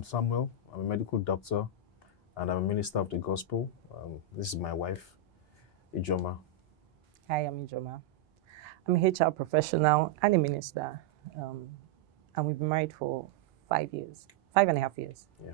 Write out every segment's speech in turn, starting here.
I'm Samuel. I'm a medical doctor and I'm a minister of the gospel. This is my wife, Ijoma. Hi, I'm Ijoma. I'm a HR professional and a minister. And we've been married for 5 years, 5.5 years. Yeah.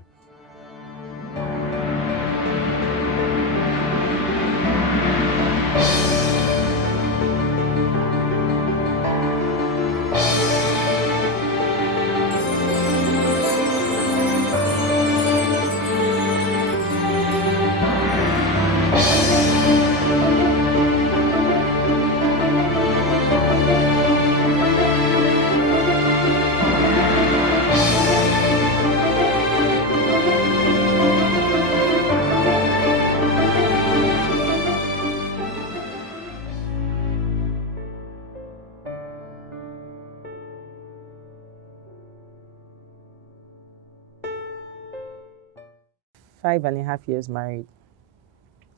Five and a half years married.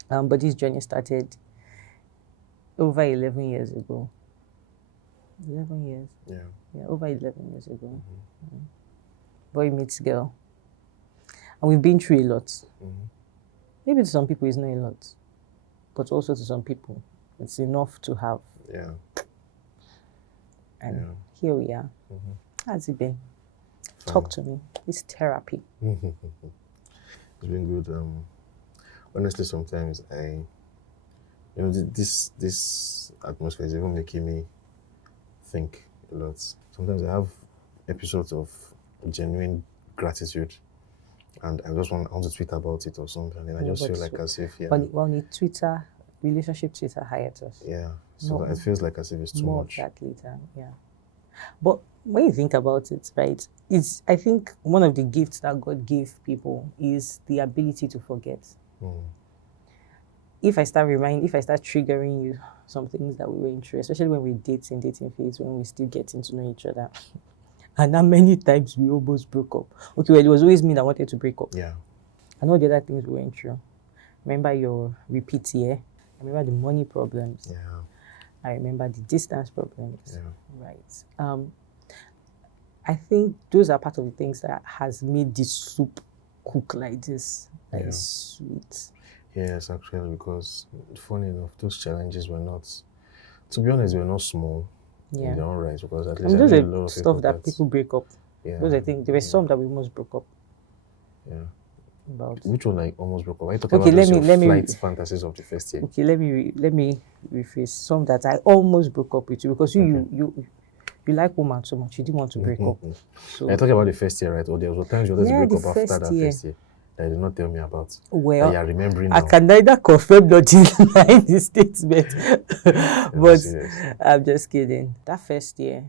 But this journey started over 11 years ago. 11 years? Yeah. Yeah, over 11 years ago. Boy meets girl. And we've been through a lot. Maybe to some people it's not a lot. But also to some people, it's enough to have. Yeah. And here we are. How's it been? Fine. Talk to me. It's therapy. It's been good. Honestly, sometimes this atmosphere is even making me think a lot. Sometimes I have episodes of genuine gratitude, and I want to tweet about it or something, and I just feel like as if on the Twitter, relationship Twitter hiatus. Yeah, so it feels like as if it's too more much. More of that later, yeah. But when you think about it, right, I think one of the gifts that God gave people is the ability to forget. If I start triggering you some things that we went through, especially when we're dating phase, when we're still getting to know each other, and how many times we almost broke up. Okay, well, it was always me that wanted to break up. Yeah. And all the other things we went through. Remember your repeat year? I remember the money problems. Yeah. I remember the distance problems. Yeah. Right. I think those are part of the things that has made this soup cook like this. That is sweet. Yes, actually, because funny enough, those challenges were not, to be honest, they were not small in their own right, because at least those a are lot of stuff that people break up. Yeah. Those I think there were some that we almost broke up. Yeah. About which one like almost broke up? Are you talking about those flight fantasies of the first year? Okay, let me rephrase some that I almost broke up with you, because you like woman so much, you didn't want to break up. So are you talking about the first year, right? Or there was times you wanted to break up after that first year that you did not tell me about. Well, that you are remembering now. I can neither confirm nor deny the statement. But I'm just kidding. That first year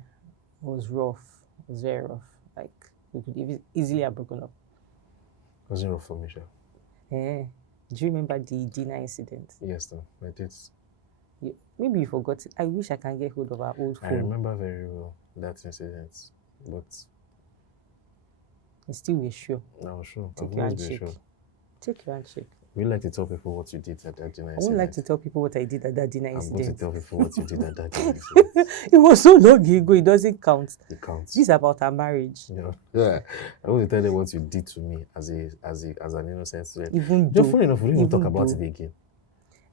was rough. It was very rough. Like, we could easily have broken up. It wasn't rough for me, sure. Yeah. Do you remember the dinner incident? Yes, no, I did. Maybe you forgot it. I wish I can get hold of our old phone. I remember very well that incident, but you still were sure. I was sure. Take your handshake. Take your handshake. We like to tell people what you did at that dinner incident. I wouldn't like to tell people what I did at that dinner incident. I'm going to tell people what you did at that dinner incident. It was so long ago, it doesn't count. It counts. This is about our marriage. Yeah. I want to tell them what you did to me as an innocent student. Even though, funny enough, we didn't even talk about it again.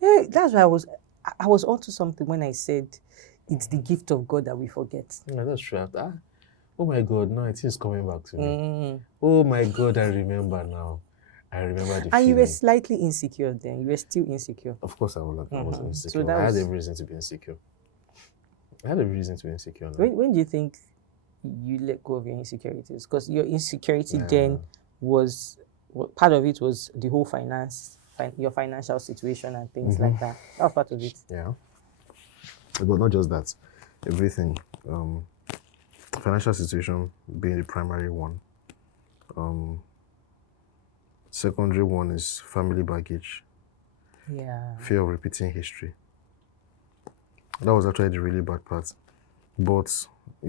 Yeah, that's why I was onto something when I said it's the gift of God that we forget. Yeah, that's true. Oh my God, now it is coming back to me. Oh my God, I remember now. I remember the feeling. And you were slightly insecure then. You were still insecure. Of course I was insecure. So I had every reason to be insecure. I had a reason to be insecure. When do you think you let go of your insecurities? Because your insecurity then was, part of it was the whole your financial situation and things like that. That was part of it. Yeah. But not just that. Everything. Financial situation being the primary one. Secondary one is family baggage. Yeah. Fear of repeating history. That was actually the really bad part. But, I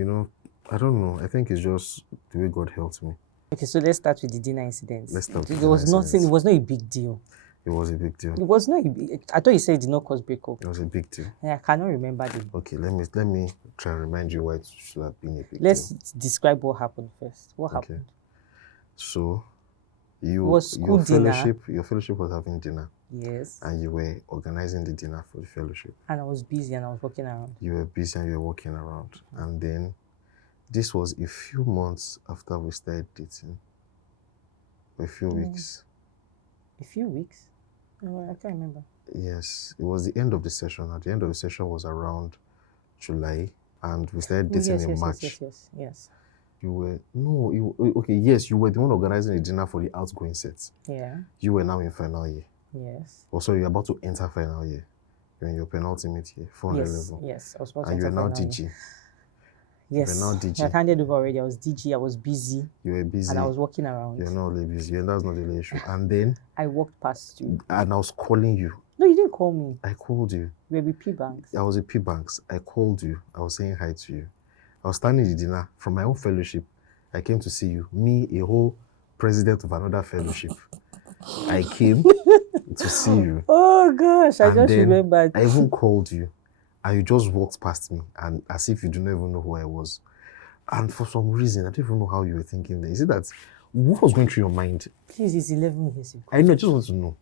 don't know. I think it's just the way God helped me. Okay, so let's start with the dinner incident. Let's start with It was not a big deal. It was a big deal. It was not. I thought you said it did not cause breakup. It was a big deal. I cannot remember the. Okay, let me try and remind you why it should have been a big Let's deal. describe what happened first. What happened? So Was school dinner. Your fellowship was having dinner. Yes. And you were organizing the dinner for the fellowship. And I was busy and I was walking around. You were busy and you were walking around. And then this was a few months after we started dating. A few weeks. A few weeks? Oh, I can't remember. Yes, it was the end of the session. At the end of the session was around July, and we started dating in March. Yes. You were yes, you were the one organizing the dinner for the outgoing sets. Yeah. You were now in final year. Yes. Also, you're about to enter final year. You're in your penultimate year, 400 level. Yes, I was about to and enter you're now final DG. year. Yes. You're now DG. I handed over already. I was DG. I was busy. You were busy. And I was walking around. You're not really busy. That's not the issue. And then I walked past you. And I was calling you. No, you didn't call me. I called you. You were with P Banks. I was with P Banks. I called you. I was saying hi to you. I was standing in the dinner from my own fellowship. I came to see you. Me, a whole president of another fellowship. I came to see you. Oh gosh, I just remembered. I even called you, and you just walked past me, and as if you do not even know who I was. And for some reason, I don't even know how you were thinking there. Is it that what was going through your mind? Please, it's 11 years ago. I know. I just want to know.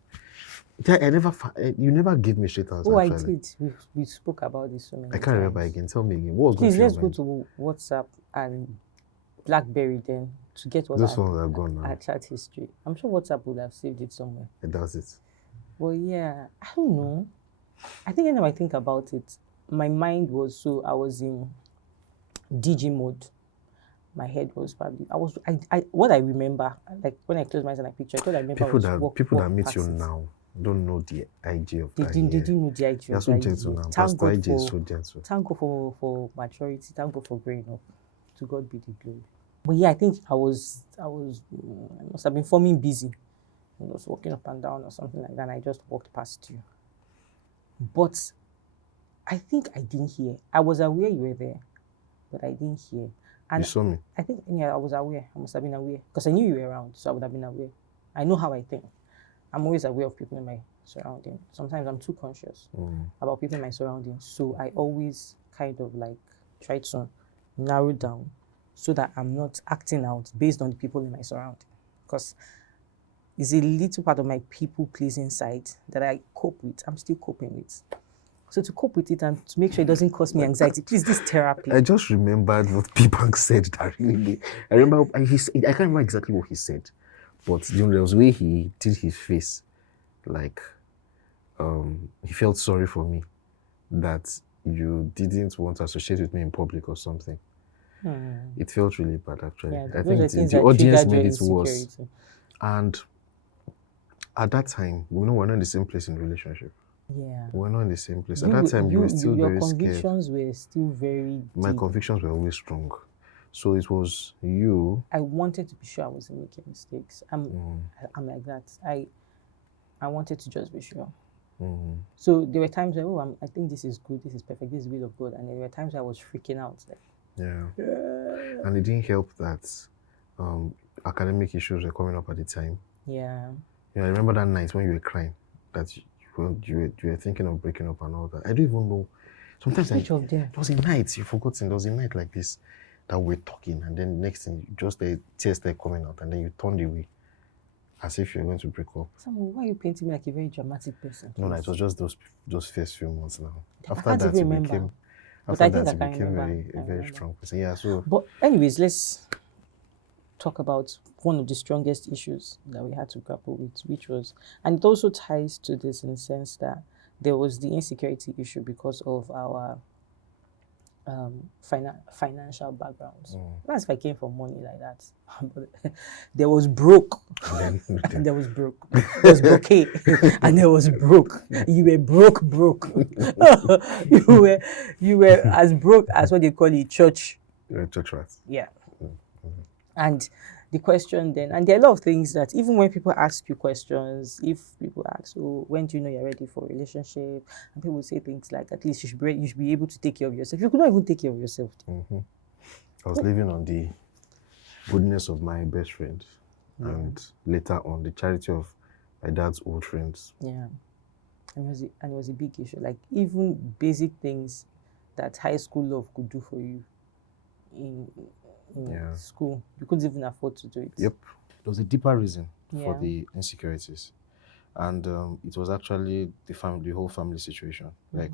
You never gave me straight answer. Oh, actually. I did. We spoke about this so many times. I can't remember again. Tell me again. What was going through your mind? mind? Please, let's go to WhatsApp and BlackBerry then to get what those ones are gone now. Our chat history. I'm sure WhatsApp would have saved it somewhere. It does it. Well, yeah, I don't know. I think anytime I think about it, my mind was I was in DG mode. My head was probably what I remember, like when I close my eyes and I picture, I thought I remember people that meet you now don't know the IG of that. They didn't know the IG. You're so gentle now. Pastor IG is so gentle. Thank God for maturity. Thank God for growing up. To God be the glory. But yeah, I think I must have been forming busy. I was walking up and down or something like that, and I just walked past you. But I think I didn't hear. I was aware you were there, but I didn't hear. And you saw me? I think, I was aware. I must have been aware. Because I knew you were around, so I would have been aware. I know how I think. I'm always aware of people in my surroundings. Sometimes I'm too conscious about people in my surroundings. So I always kind of like try to narrow down so that I'm not acting out based on the people in my surroundings. Because it's a little part of my people-pleasing side that I cope with. I'm still coping with. So to cope with it and to make sure it doesn't cause me anxiety, please, this therapy. I just remembered what P-Bank said that really. I remember, I can't remember exactly what he said, but there was a way he did his face, like he felt sorry for me that you didn't want to associate with me in public or something. It felt really bad, actually. Yeah, I think the audience made it worse. And at that time, we're not in the same place in the relationship. Yeah. We're not in the same place. At that time, you were still very scared. Your convictions were still very deep. My convictions were always strong. So it was you. I wanted to be sure I wasn't making mistakes. I'm like that. I wanted to just be sure. So there were times where, I think this is good, this is perfect, this is the will of God. And there were times where I was freaking out. Like, yeah. And it didn't help that academic issues were coming up at the time. Yeah. I remember that night when you were crying, that you were thinking of breaking up and all that. I don't even know. Sometimes there was a night, you've forgotten, there was a night like this that we're talking, and then next thing, just the tears started coming out, and then you turned away as if you're going to break up. Someone, why are you painting me like a very dramatic person? No, it was just those first few months now. After that, you became a very strong person. Yeah, so. But anyways, let's talk about one of the strongest issues that we had to grapple with, which was, and it also ties to this in the sense that there was the insecurity issue because of our financial backgrounds. That's if I came from money like that. But there was broke, and there was broke. There was brocade, and there was broke. You were broke. you were as broke as what they call a church. You're a church rat. Yeah. And the question then, and there are a lot of things that even when people ask you questions, if people ask, when do you know you're ready for a relationship? And people say things like, at least you should be able to take care of yourself. You could not even take care of yourself. I was living on the goodness of my best friend and later on the charity of my dad's old friends. Yeah. And it was a big issue. Like even basic things that high school love could do for you in school, you couldn't even afford to do it. Yep. there was a deeper reason for Yeah. the insecurities. And it was actually the whole family situation, like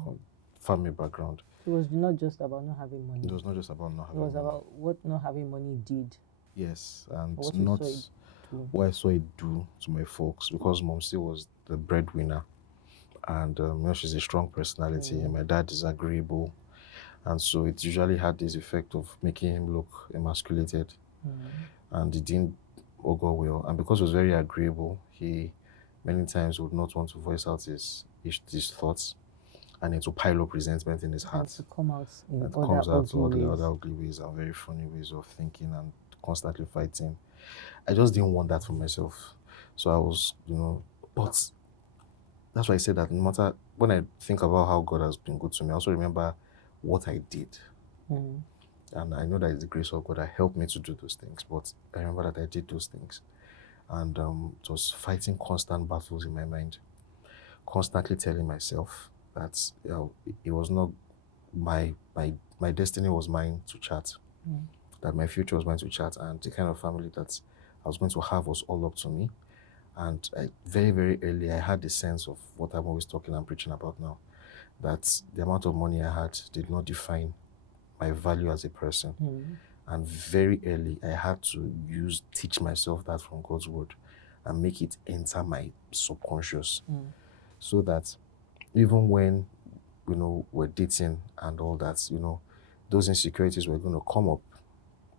family background. It was not just about not having money. It was not just about not It having was money. about what not having money did. Yes, and What you not saw it do. what I saw it do to my folks, because mom still was the breadwinner, and she's a strong personality, and my dad is agreeable, and so it usually had this effect of making him look emasculated, and it didn't go well. And because he was very agreeable, he many times would not want to voice out his thoughts, and it will pile up resentment in his And heart. to come out in It other comes out to ugly ways. other ugly ways and very funny ways of thinking and constantly fighting. I just didn't want that for myself. So I was, but that's why I said that no matter, when I think about how God has been good to me, I also remember what I did. And I know that it's the grace of God that helped me to do those things, but I remember that I did those things. And it was fighting constant battles in my mind, constantly telling myself that it was not my destiny was mine to chart, that my future was mine to chart, and the kind of family that I was going to have was all up to me. And very, very early, I had the sense of what I'm always talking and preaching about now, that the amount of money I had did not define my value as a person. And very early, I had to teach myself that from God's word and make it enter my subconscious, so that even when, we're dating and all that, those insecurities were going to come up,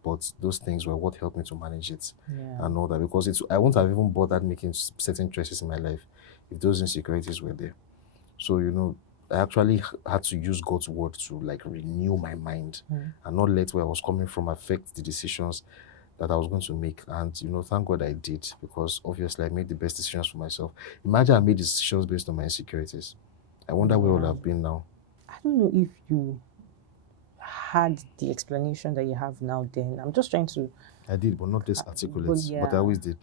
but those things were what helped me to manage it and all that, because I wouldn't have even bothered making certain choices in my life if those insecurities were there. So, I actually had to use God's word to renew my mind and not let where I was coming from affect the decisions that I was going to make. And, thank God I did, because obviously I made the best decisions for myself. Imagine I made decisions based on my insecurities. I wonder where I would have been now. I don't know if you had the explanation that you have now then. I'm just trying to... I did, but not this articulate, but I always did.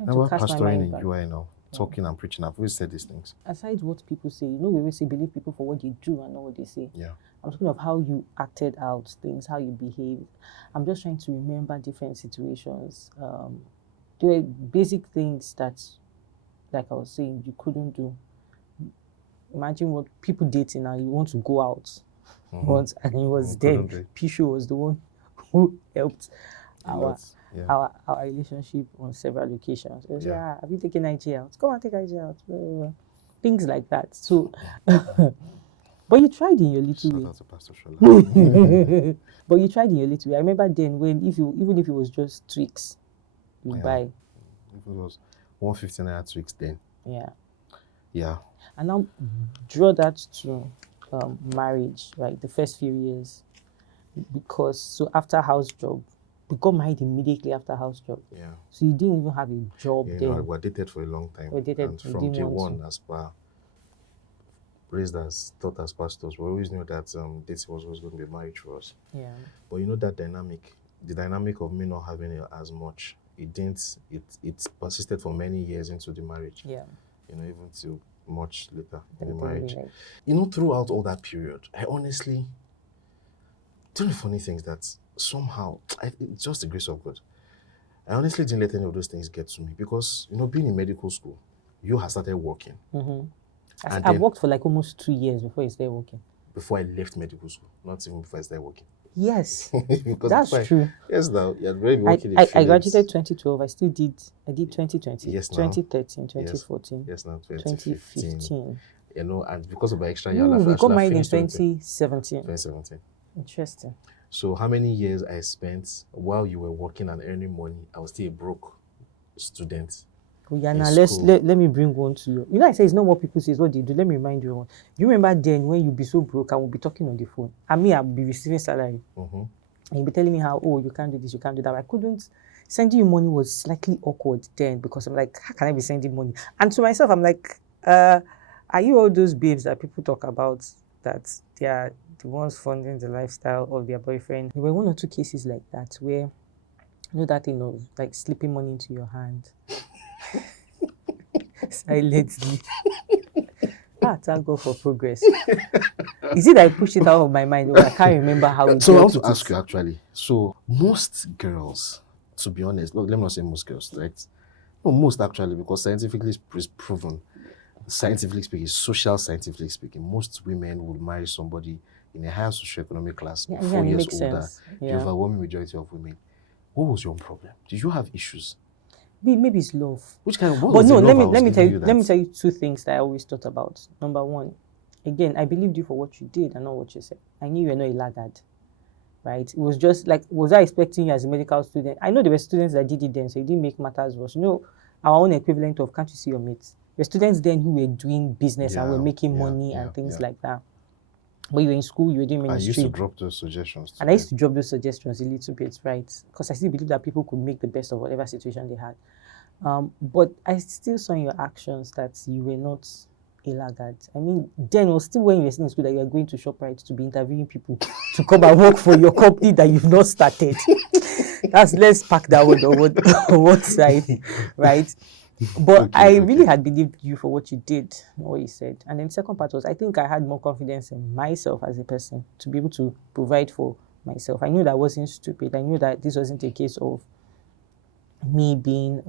I'm Now we're trying to cast my pastoring mind in back. UI now, talking and preaching. I've always said these things. Aside what people say, we always say believe people for what they do and not what they say. Yeah. I'm talking of how you acted out things, how you behaved. I'm just trying to remember different situations. There were basic things that, like I was saying, you couldn't do. Imagine what people dating and you want to go out once, and he was there. Pishu was the one who helped our relationship on several occasions. It was, have you taken IG out? Come on, take IG out. Things like that. So, but you tried in your little way. Shout out to Pastor Shola. But you tried in your little way. I remember then when even if it was just tweaks, you buy. If it was 150 naira tweaks then. Yeah. Yeah. And now draw that to marriage, right? The first few years, because so after house job, we got married immediately after house job. Yeah. So you didn't even have a job then. We were dated for a long time. We dated, and from day one, as per raised as taught as pastors, we always knew that dating was always going to be marriage for us. Yeah. But that dynamic, the dynamic of me not having it as much, it persisted for many years into the marriage. Yeah. Even till much later in the marriage. Throughout all that period, I honestly, the funny things that somehow, it's just the grace of God. I honestly didn't let any of those things get to me, because, being in medical school, you had started working. I worked for almost 2 years before I started working. Before I left medical school, not even before I started working. Yes, that's true. Yes, now you had already been working. I graduated 2012. I did 2020, yes, 2013, 2014. Yes, now 2015. And because of my extra year, we got married in 2017. 2017. Interesting. So how many years I spent while you were working and earning money? I was still a broke student. Oh, yeah, now let me bring one to you. I say it's not what people say, it's what they do. Let me remind you one. You remember then when you be so broke and we'll be talking on the phone, and me, I'll be receiving salary. And you'll be telling me how, you can't do this, you can't do that. I couldn't. Sending you money was slightly awkward then, because I'm like, how can I be sending money? And to myself, I'm like, are you all those babes that people talk about that they are the ones funding the lifestyle of their boyfriend? There were 1 or 2 cases like that where, that thing of slipping money into your hand. Silently. Thank God for progress. Is it that I pushed it out of my mind, or I can't remember how it So I want to ask you actually. So most girls to be honest, look, let me not say most girls, right? No, most actually, because scientifically it's proven, scientifically speaking, scientifically speaking, most women would marry somebody in a higher socioeconomic class, Yeah, 4 years makes older, sense. the Yeah. overwhelming majority of women. What was your problem? Did you have issues? Maybe it's love. Which kind of what But was no, the let love I me was let me tell giving you you let me that? tell you two things that I always thought about. Number one, again, I believed you for what you did and not what you said. I knew you were not a laggard. Right? It was just like, was I expecting you as a medical student? I know there were students that did it then, so it didn't make matters worse. You know, our own equivalent of can't you see your mates? There were students then who were doing business and were making money and things like that. When you were in school, you were doing I ministry. used to drop those suggestions. And I used to drop those suggestions a little bit, right? Because I still believe that people could make the best of whatever situation they had. But I still saw in your actions that you were not a laggard. I mean, then it was still when you were still in school that you were going to ShopRite to be interviewing people to come and work for your company that you've not started. Let's pack that one on one side, right? But I really had believed you for what you did, what you said. And then the second part was, I think I had more confidence in myself as a person to be able to provide for myself. I knew that I wasn't stupid. I knew that this wasn't a case of me being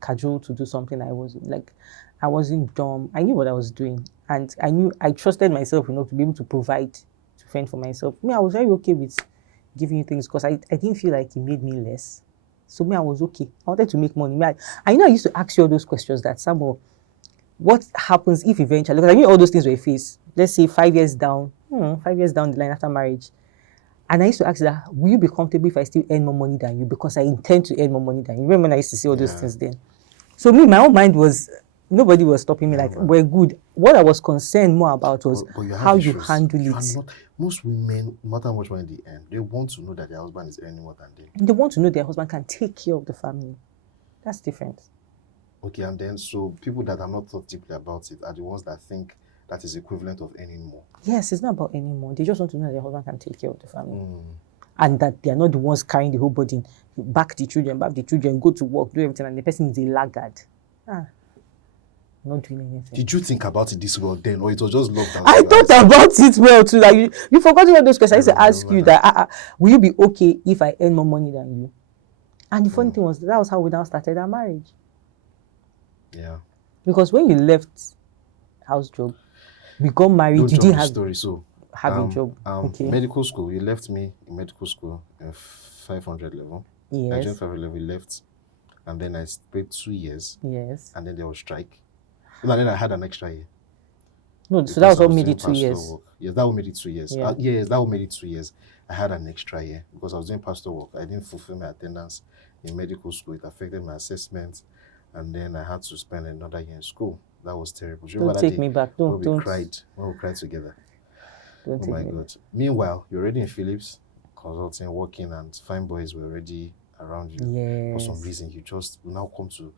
cajoled to do something I wasn't dumb. I knew what I was doing, and I trusted myself enough to be able to provide, to fend for myself. I was very okay with giving you things because I didn't feel like it made me less. So I was okay. I wanted to make money. I know I used to ask you all those questions that Samuel, what happens if eventually, because I knew all those things were faced. Let's say 5 years down the line after marriage. And I used to ask that, will you be comfortable if I still earn more money than you? Because I intend to earn more money than you. Remember when I used to say all those things then? So my own mind was, nobody was stopping me. Like, we're good. What I was concerned more about was how you handle it. Most women, no matter how much money they earn, they want to know that their husband is earning more than them. They want to know their husband can take care of the family. That's different. Okay, and then so people that are not thought deeply about it are the ones that think that is equivalent of earning more. Yes, it's not about earning more. They just want to know that their husband can take care of the family. And that they are not the ones carrying the whole burden. Back the children, go to work, do everything, and the person is a laggard. Not doing anything. Did you think about it this well then, or it was just love that I thought about it well too. Like you forgot all those questions. I used to ask you that, will you be okay if I earn more money than you? And the funny thing was, that was how we now started our marriage. Yeah. Because when you left house job, we got married, you didn't have story. So have a job. Okay. Medical school, you left me in medical school in 500 level. Yes. I joined 500 level, we left, and then I stayed 2 years. Yes. And then there was strike. And then I had an extra year. No, so that was what made it 2 years. Work. Yes, that what made it 2 years. Yeah. Yes, that what made it 2 years. I had an extra year because I was doing pastor work. I didn't fulfill my attendance in medical school. It affected my assessment, and then I had to spend another year in school. That was terrible. Don't take me back. Don't. We cried together. Don't oh my God. Meanwhile, you're already in Philips, consulting, working, and fine boys were already around you. Yes. For some reason, you just now come to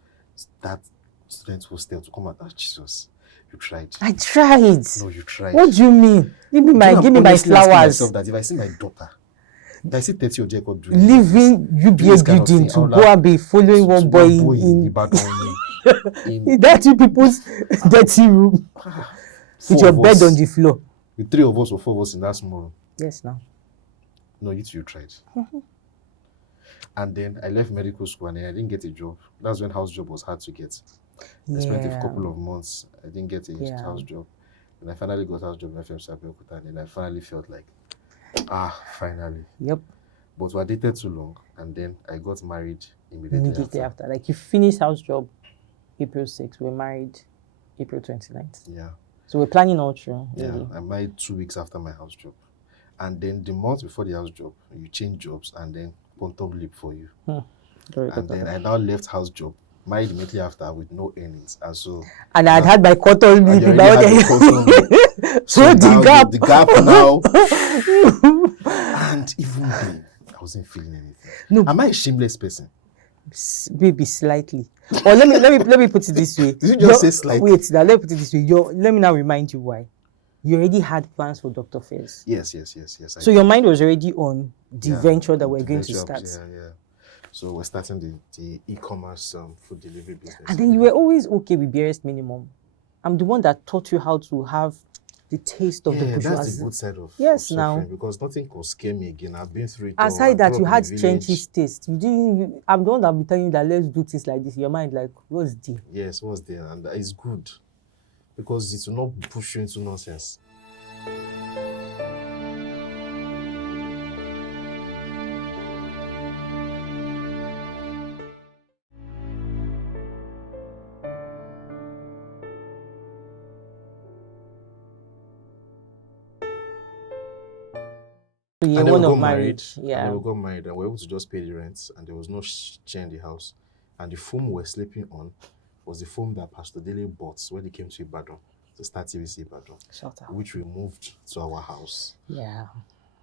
that student hostel to come out. Jesus, you tried. I tried. No, you tried. What do you mean? Give me my flowers. That if I see my daughter, if I see 30 or Jacob leaving UBA building to go and be following one boy in that you people's dirty room with your bed on the floor. The 3 of us or 4 of us in that small room. Yes, now. No, you tried. And then I left medical school and then I didn't get a job. That's when house job was hard to get. I spent a couple of months. I didn't get a house job. And I finally got a house job in FM Sabeokuta, and then I finally felt like, finally. Yep. But we dated too long, and then I got married immediately after. Like you finished house job April 6th, we were married April 29th. Yeah. So we're planning all through. Really. Yeah, I married 2 weeks after my house job. And then the month before the house job, you change jobs and then quantum leap for you. And then I now left house job, married immediately after with no earnings. And I had my quantum leap. So the gap now. And even then, I wasn't feeling anything. No. Am I a shameless person? Maybe slightly. Or let me put it this way. Did you just say slightly? Wait, now let me put it this way. Let me now remind you why. You already had plans for Dr. Fairs. Yes. So your mind was already on the venture that we're going to start. Yeah. So we're starting the e-commerce food delivery business. And then you were always okay with barest minimum. I'm the one that taught you how to have the taste of the Yeah, that's bourgeoisie. the good side of Yes, suffering, now. because nothing can scare me again. I've been through it all. I Aside that, grew you up in a had village. trenches taste. I'm the one that be telling you that let's do things like this. Your mind like, what's the? Yes, what's there? And it's good because it will not push you into nonsense. Year And then one we of got married. marriage. And Yeah. then we got married, and we were able to just pay the rent, and there was no chair in the house. And the foam we were sleeping on was the foam that Pastor Dele bought when he came to Ibadan to start TVC Ibadan, Shut up. which we moved to our house. Yeah.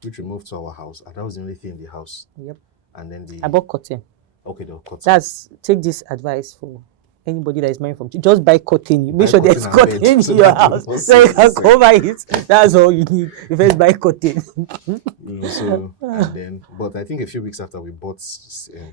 And that was the only thing in the house. Yep. And then I bought cotton. Okay, the curtain. Take this advice for anybody that is married from just buy cotton. Make Buy sure there's cotton and cotton bed, in so your that house you so you must can see. cover it. That's all you need. You first buy cotton. So and then, but I think a few weeks after we bought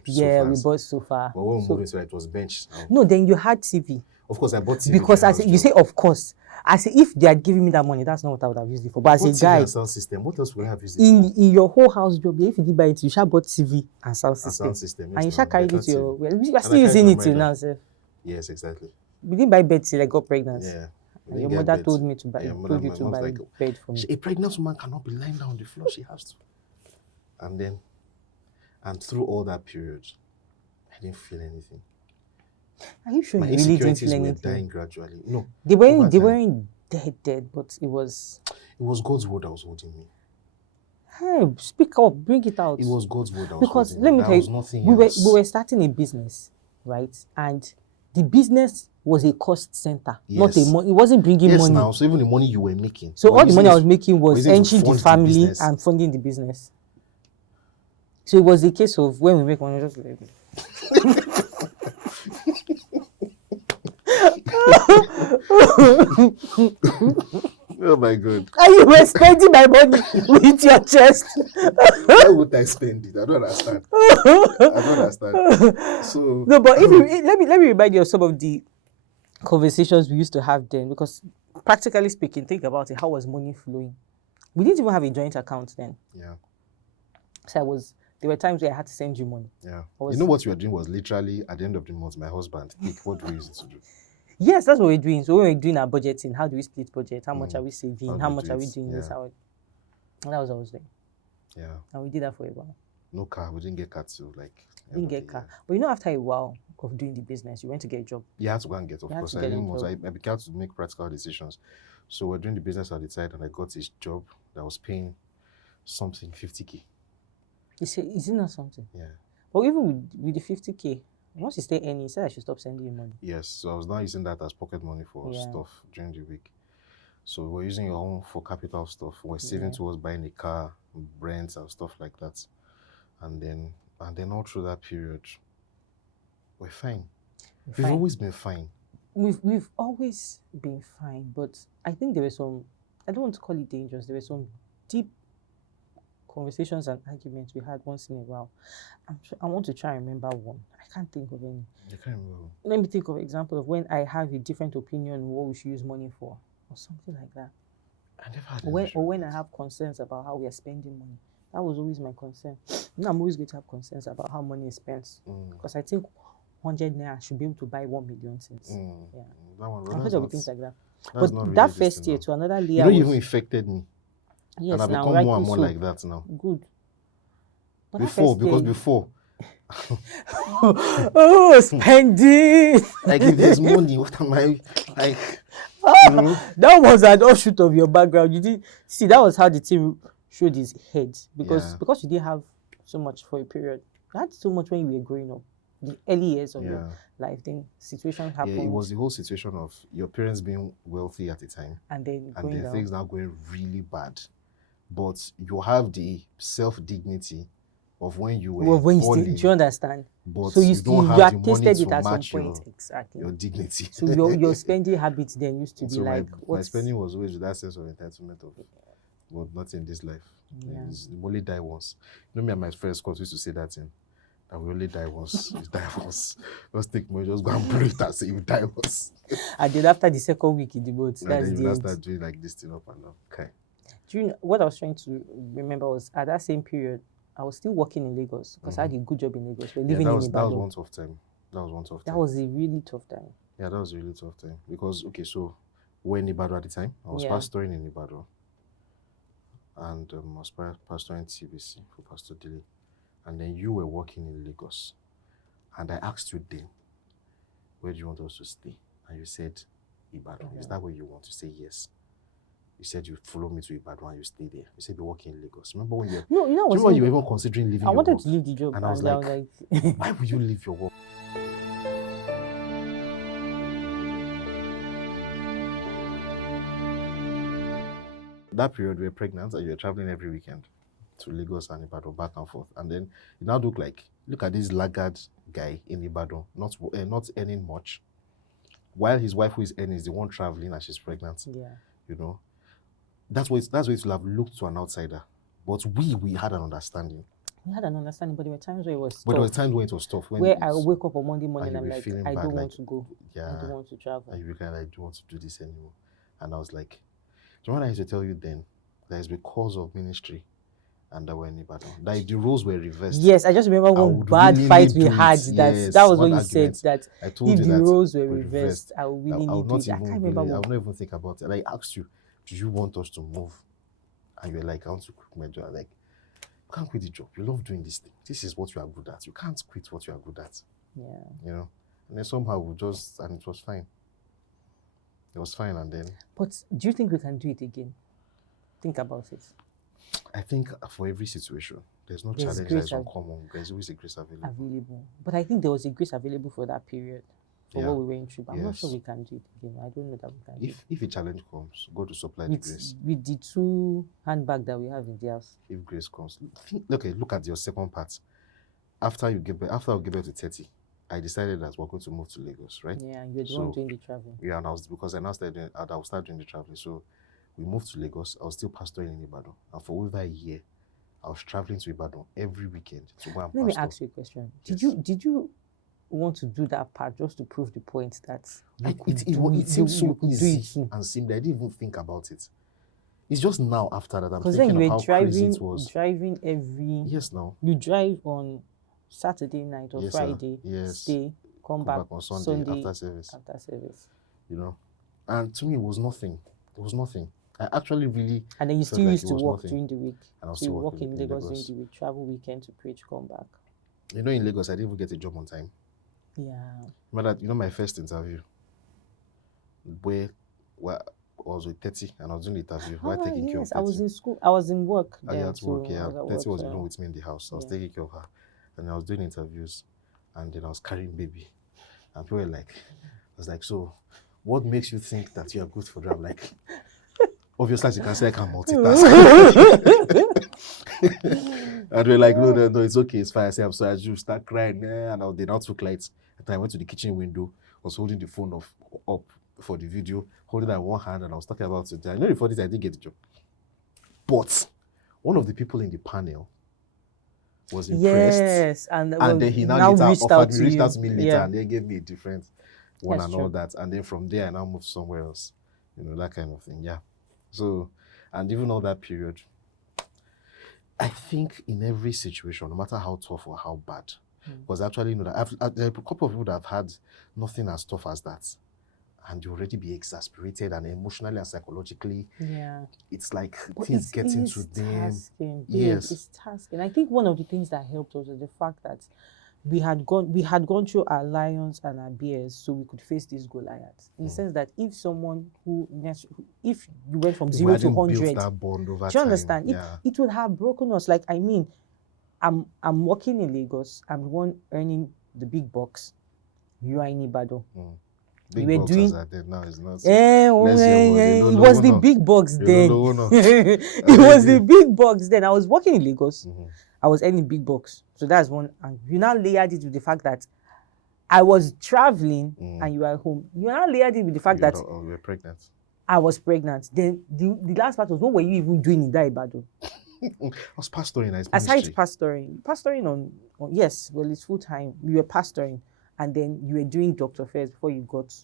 Yeah, we sofas. bought sofa. But when we moved into it, was bench. No, then you had TV. Of course, I bought TV Because for I the say, house you job. say, of course. I say, if they had given me that money, that's not what I would have used it for. But as Bought a TV guy, and sound system. What else would I have used it in your whole house job, if you did buy it, you shall bought TV and sound for? system. And sound system. And you Yes, shall now, carry it better to your. TV. Well, you are And still I carried using my it till mind now, down. sir. Yes, exactly. We didn't buy bed till I got pregnant. Yeah. We And didn't your get mother beds. told me to buy. Yeah, Told you my to mom's buy like, bed for me. A pregnant woman cannot be lying down on the floor. She has to. And through all that period, I didn't feel anything. Are you sure My you really didn't insecurities feel were anything? dying gradually. No, They over time. weren't dead, but it was. It was God's word that was holding me. Hey, speak up, bring it out. It was God's word that was Because holding let me. me There tell was you, nothing we else. were starting a business, right? And the business was a cost center, not a Yes. money. It wasn't bringing Yes, money. now, so even the money you were making. So you were all the money I was using making was using it to entering the fund the family business. and funding the business. So it was a case of when we make money, just like Oh my God. and you were spending my money with your chest. Why would I spend it? I don't understand. So No, but if you, let me remind you of some of the conversations we used to have then, because practically speaking, think about it, how was money flowing? We didn't even have a joint account then. yeah. So there were times where I had to send you money. Yeah. was- You know what you were doing was literally at the end of the month, my husband, pick what do we use it to do? Yes, that's what we're doing. So when we're doing our budgeting, how do we split budget? How much are we saving? How How do we much do are we it? doing this? Yeah. And that was what I was doing. Yeah. And we did that for a while. No car. We didn't get car till like Didn't end get of the car. year. But after a while of doing the business, you went to get a job. You had to go and get, of You had course. to I get a didn't want. job. I began to make practical decisions. So we're doing the business at the side, and I got this job that was paying something 50K. You say, is it not something? Yeah. But even with the 50K, once you stay earning, you said I should stop sending you money. Yes. So I was now using that as pocket money for Yeah. stuff during the week. So we're using your own for capital stuff. We're saving Yeah. towards buying a car, rents, and stuff like that. And then all through that period, we're fine. We've Fine. always been fine. We've always been fine, but I think there were some, I don't want to call it dangerous, there were some deep conversations and arguments we had once in a while. I want to try and remember one. I can't think of any. I can't remember. Let me think of an example of when I have a different opinion on what we should use money for, or something like that. I never had Or when I have concerns about how we are spending money. That was always my concern. Now I'm always going to have concerns about how money is spent. Because I think 100 naira should be able to buy 1 million things. Yeah. That one, I've heard of things like that. that's But not that really this first thing year now. to another You layer know, was you even affected me. yes, And I've now become more and rightly more so. like that now. Good. But that Before, first because year- before, oh, spending. like if there's money, what am I like? You know? That was an offshoot of your background. You did see that was how the team showed his head because Yeah. because you didn't have so much for a period. You had so much when you were growing up, the early years of Yeah. your life. Then situation Yeah, happened, it was the whole situation of your parents being wealthy at the time, and then and going then down. things now going really bad. But you have the self-dignity of when you were Well, when you still, balling, do you understand? but So you you still don't you have had the money tasted it to at some match point, exactly. your dignity. So your spending habits then used to be So like my what's spending was always with that sense of entitlement of, well, not in this life. Yeah. You only die once. You know, me and my friends used to say that thing. that we only die once. You die once. Just take money, just go and blow it and say you die once. And then after the second week in the boat, And that's then the you now end. start doing like this thing up and up. Okay. Do you know, what I was trying to remember was at that same period, I was still working in Lagos because I had a good job in Lagos. We're living that in was Ibadan. one tough time. That was one tough time. That was a really tough time. Yeah, that was a really tough time. Because, okay, so we're in Ibadan at the time. I was pastoring in Ibadan. And I was pastoring TBC for Pastor Dilly. And then you were working in Lagos. And I asked you then, where do you want us to stay? And you said, Ibadan. Is that where you want to say yes? You said you follow me to Ibadan and you stay there. You said you're working in Lagos. Remember when you No, you know, when you were even considering leaving I your wanted work? to leave the job. And I was like, why would you leave your work? That period, we were pregnant and you were traveling every weekend to Lagos and Ibadan, back and forth. And then you now look at this laggard guy in Ibadan, not earning much, while his wife who is earning is the one traveling and she's pregnant. Yeah. You know, that's why it will have looked to an outsider. But we had an understanding. We had an understanding, but there were times where it was tough. But there was times when it was tough. Where I wake up on Monday morning and I'm like, I don't want to go. Yeah, I don't want to travel. And you kind of like, I don't want to do this anymore. And I was like, do you know what I used to tell you then? That is because of ministry and that we're in Ibadan. That if the roles were reversed. Yes, I just remember one bad fight we had. That was what you said, that I told if you the that roles were reversed, I would really need it. I can't remember. I would not even think about it. And I asked you, do you want us to move? And you were like, I want to quit my job. I'm like, you can't quit the job. You love doing this thing. This is what you are good at. You can't quit what you are good at. Yeah. You know? And then somehow and it was fine. It was fine, and then... But do you think we can do it again? Think about it. I think for every situation, there's no challenge that is uncommon. There's always a grace available. But I think there was a grace available for that period, for what we went through. But I'm not sure we can do it again. I don't know that we can do it. If a challenge comes, go to supply the grace. With the 2 handbags that we have in the house. If grace comes. Look at your second part. After I gave birth to 30, I decided that we're going to move to Lagos, right? Yeah, you're the one doing the traveling. Yeah, and I will start doing the traveling. So we moved to Lagos. I was still pastoring in Ibadan. And for over a year, I was traveling to Ibadan every weekend to go and pastor. Let me ask you a question. Yes. Did you want to do that part just to prove the point that it seemed so easy and simple? I didn't even think about it. It's just now after that I'm thinking of how crazy it was. Driving every... Yes, now. You drive on Saturday night or Friday, stay, come back on Sunday after service. You know? And to me, it was nothing. It was nothing. I actually really... And then you still used to work during the week. And I was so still you work in Lagos during Lagos. the week, travel weekend to preach, come back. You know, in Lagos, I didn't even get a job on time. Yeah. Remember that, my first interview, where I was with 30 and I was doing the interview while taking care of 30. I was in school. I was in work. I had to work, yeah. 30 was alone with me in the house. I was taking care of her. And I was doing interviews. And then I was carrying baby. And people were like, I was like, so what makes you think that you are good for them? Like, obviously, as you can say, I can multitask. And we're like, no, it's okay, it's fine. I said, I'm sorry. I just start crying. And they now took lights. And I went to the kitchen window. I was holding the phone up for the video, holding it in one hand, and I was talking about it. I know before this, I didn't get the job. But one of the people in the panel was impressed. Yes, and then he now reached out to me later, and they gave me a different one. That's and all that. And then from there, I now moved somewhere else. That kind of thing. Yeah. So, and even all that period, I think in every situation, no matter how tough or how bad, because actually, there are a couple of people that have had nothing as tough as that, and you already be exasperated and emotionally and psychologically. Yeah. It's like things get into them. Yes. It's tasking. I think one of the things that helped us is the fact that we had gone through our lions and our bears so we could face these Goliaths. In the sense that if you went from 0 to 100, do you understand? It would have broken us. Like, I mean, I'm working in Lagos. I'm the one earning the big bucks. You are in Ibadan. Big we were doing now it's not. It was the big bucks then. It was the big bucks then. I was working in Lagos. I was earning big bucks. So that's one. And you now layered it with the fact that I was traveling and you were at home. You now layered it with the fact that you were pregnant. I was pregnant. Then the last part was, what were you even doing in that Ibadan? I was pastoring. It's Aside ministry. pastoring on yes, well, it's full time. You were pastoring, and then you were doing doctor first before you got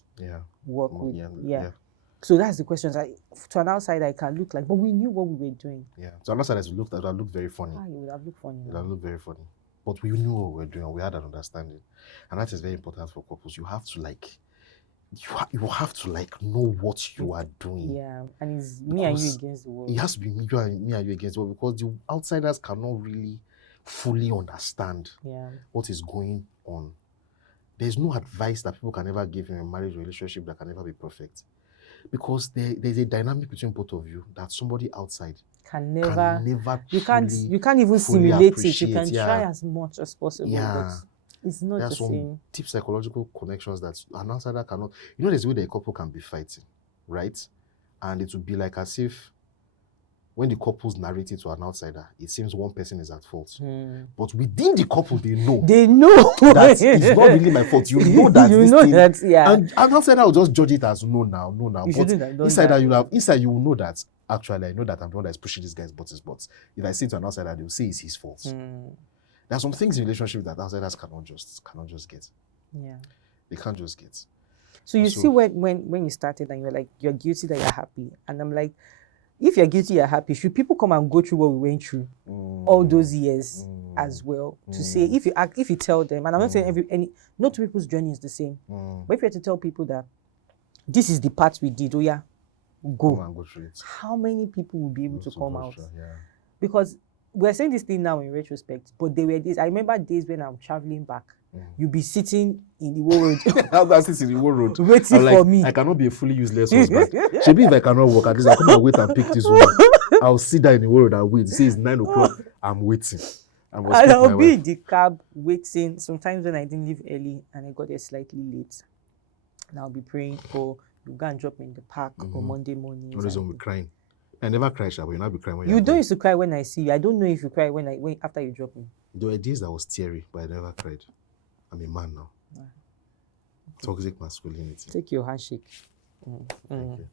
work with So that's the question. To an outsider, I can look like, but we knew what we were doing. Yeah. To an outsider, it would have looked very funny. You would have looked funny. It would have looked very funny. But we knew what we were doing. We had an understanding, and that is very important for couples. You have to you have to know what you are doing. Yeah, and it's me and you against the world. It has to be me and you against the world, because the outsiders cannot really fully understand what is going on. There's no advice that people can ever give in a marriage relationship that can never be perfect, because there's a dynamic between both of you that somebody outside can never you can't even simulate it. You can try as much as possible, but it's not the same. Some deep psychological connections that an outsider cannot. There's a way that a couple can be fighting, right? And it would be like as if when the couples narrate it to an outsider, it seems one person is at fault. But within the couple, they know that it's not really my fault. You know that and an outsider will just judge it as no now. But inside you will know that actually I know that I'm the one that's pushing this guy's buttons. But if I say to an outsider, they'll say it's his fault. There are some things in relationship that outsiders cannot just get. Yeah, they can't just get. So you see when you started and you're like, you're guilty that you're happy, and I'm like, if you're guilty, you're happy. Should people come and go through what we went through all those years as well? To say, if you tell them, and I'm not saying not two people's journey is the same, but if you have to tell people that this is the part we did, go through it. How many people will be able to come out? Because we're saying this thing now in retrospect, but there were days. I remember days when I'm traveling back. You'll be sitting in the road. That's it, in the road. Waiting for me. I cannot be a fully useless husband. Maybe if I cannot work, at least I'll come and wait and pick this woman. I'll sit down in the road and wait. Say it's 9 o'clock. I'm waiting. And I'll be in the cab waiting. Sometimes when I didn't leave early and I got there slightly late, and I'll be praying for you go and drop me in the park on Monday morning. Always when we're crying. I never cry, but you'll not be crying when you don't used to cry when I see you. I don't know if you cry when after you drop me. There were days that was teary, but I never cried. I'm a man now. Toxic masculinity. Take your handshake. Thank you.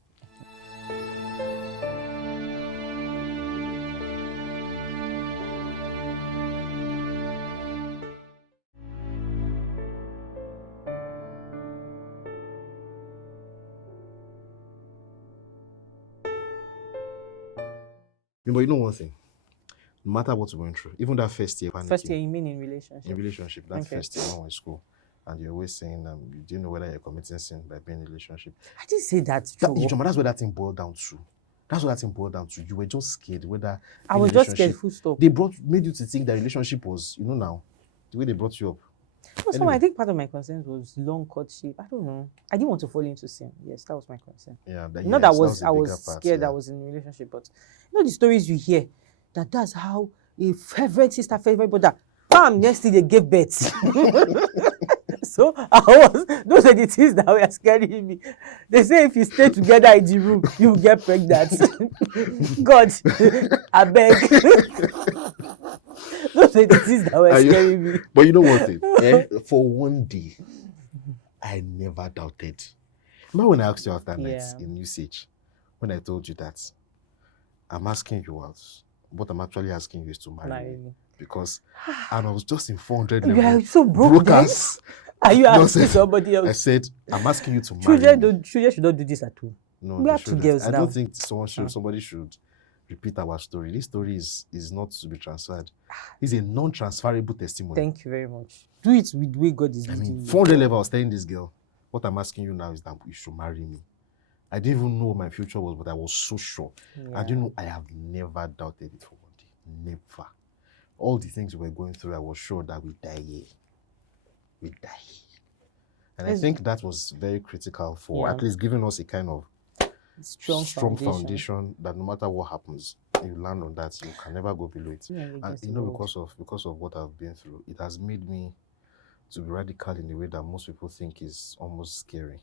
But you know one thing, no matter what we went through, even that first year, First year, you mean in relationship? In relationship, that first year when we were in school, and you're always saying you didn't know whether you're committing sin by being in a relationship. I didn't say that. That's what that thing boiled down to. You were just scared whether I was just scared. Full stop. They made you to think that relationship was, now, the way they brought you up. I think part of my concern was long courtship. I don't know. I didn't want to fall into sin. Yes, that was my concern. Yeah, I was scared I was in a relationship, but the stories you hear, that's how a favorite sister, favorite brother, next thing they gave birth. So those are the things that were scaring me. They say if you stay together in the room, you get pregnant. God, I beg. Those are the things that were scaring me. But you know one thing, for one day, I never doubted. Remember when I asked you out that night in usage, when I told you that I'm asking you out, what I'm actually asking you is to marry me. Because, and I was just in 400 level. You are so broke. Are you asking somebody else? I said, I'm asking you to marry me. Children should not do this at all. No, we have two girls now. I don't think somebody should repeat our story. This story is not to be transferred. It's a non-transferable testimony. Thank you very much. Do it with the way God is leading you. 400 level, I was telling this girl, what I'm asking you now is that you should marry me. I didn't even know what my future was, but I was so sure. Yeah. I have never doubted it for one day. Never. All the things we were going through, I was sure that we die here. We die. And I think that was very critical for at least giving us a kind of strong foundation that no matter what happens, you land on that. You can never go below it. Yeah, and because of what I've been through, it has made me to be radical in a way that most people think is almost scary.